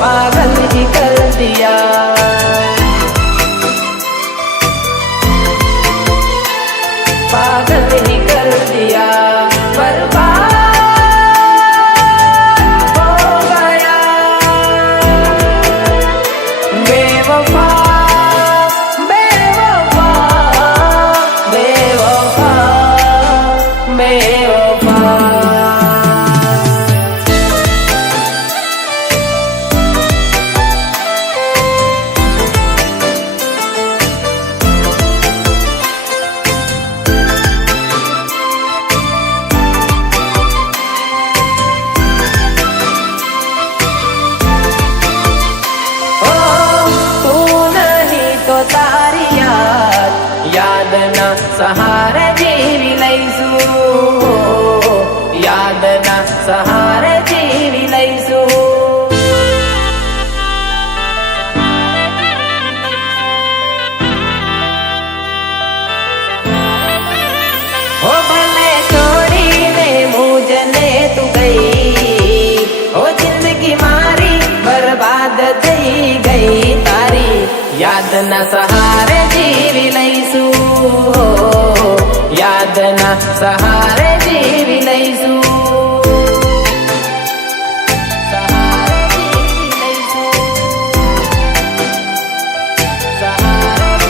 पागल ही कर दिया। पागल ही कर दिया, बर्बाद हो गया। बेवफा बेवफा बेवफा बेवफा। सहारे जीवी लईसू, याद ना सहारे जीवी लईसू। हो भले छोड़ी ने मुझने तू गई, हो जिंदगी मारी बर्बाद थई गई तारी। याद ना सहारे जीवी लईसू, याद ना सहारे जीवी लईसू। सहारे जीवी लईसू, सहारे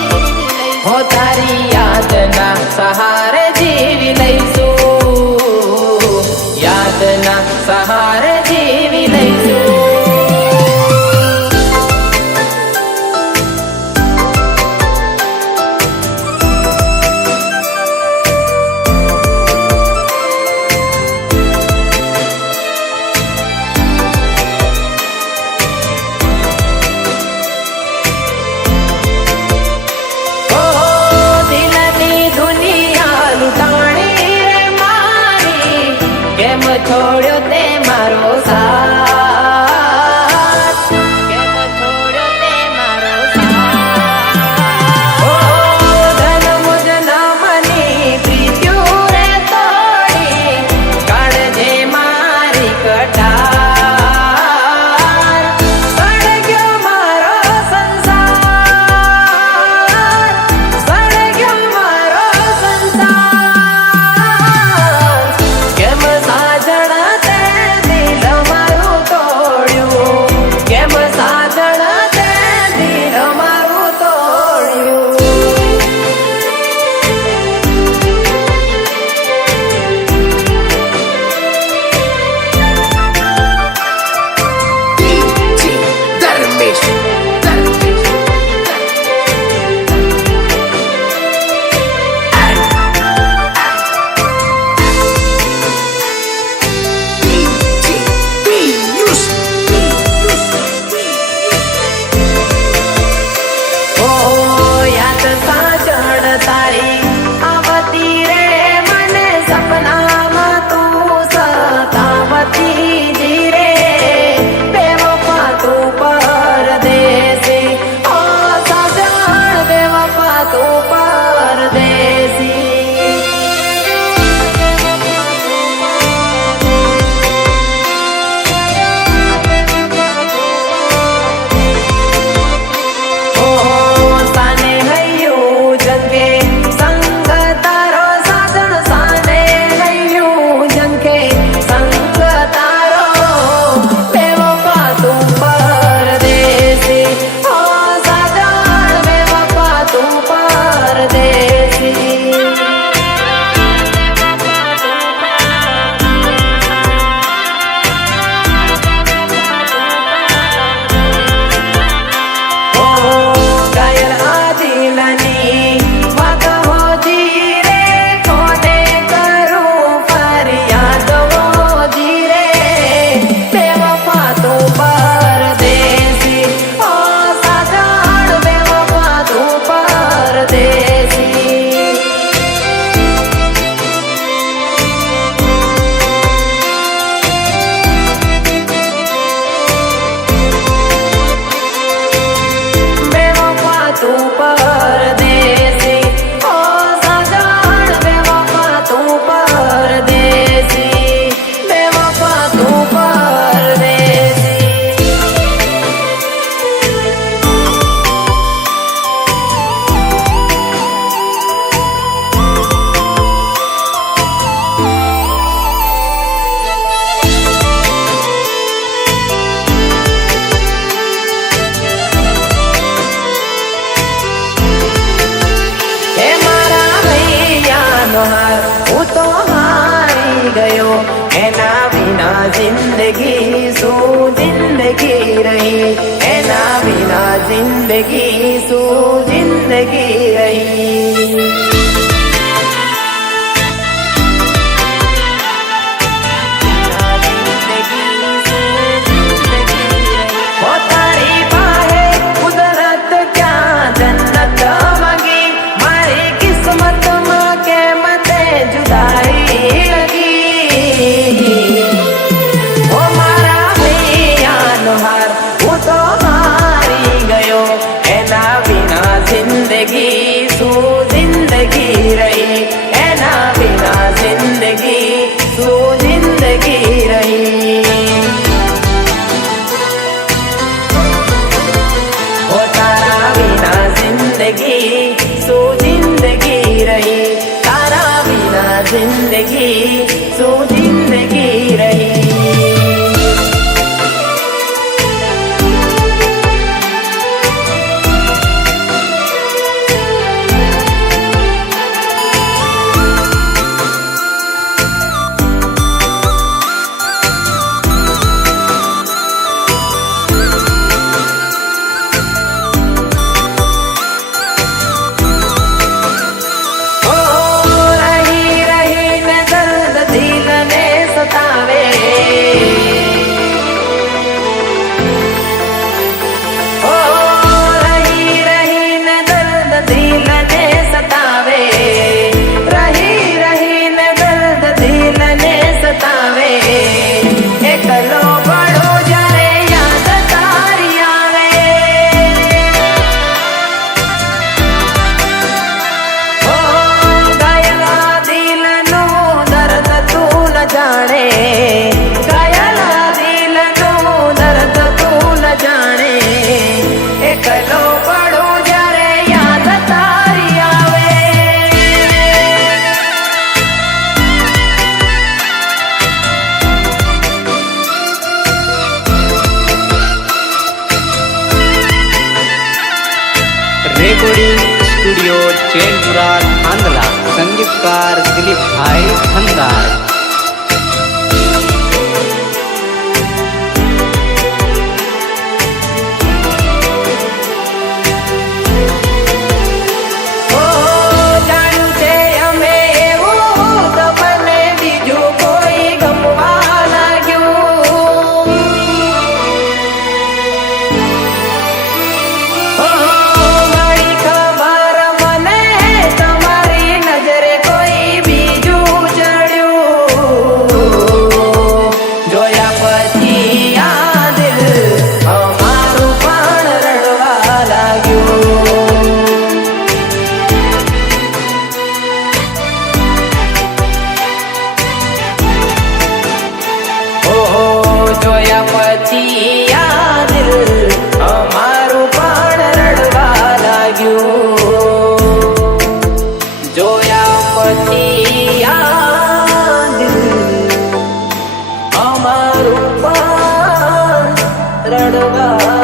जीवी लईसू। हो तारी याद ना सहारे जीवी लईसू, याद ना सहारे जीवी लईसू। छोड़ो ते मारो साथ, केम छोड़ो ते मारो साथ। ओ जन्म जन्मनी प्रीत्यो रे तोड़ी, काढजे मारी कटार। सड़ग्यो मारो संसार, सड़ग्यो मारो संसार। केम साजणा ते दिल मारू तो એના વિના જિંદગી શું જિંદગી રહી, એના વિના જિંદગી શું જિંદગી રહી. જિંદગી શું જિંદગી રહી, એના વિના જિંદગી શું જિંદગી રહી. ઓ તારા વિના જિંદગી શું જિંદગી રહી, તારા વિના જિંદગી શું જિંદગી રહી. રેકોર્ડિંગ સ્ટુડિયો ચેનપુરા થાંગલા, સંગીતકાર દિલીપભાઈ ધનદાર. જોયા પછી આ દિલ અમારું પણ રડવા લાગ્યું, જોયા પછી આ દિલ અમારું પણ રડવા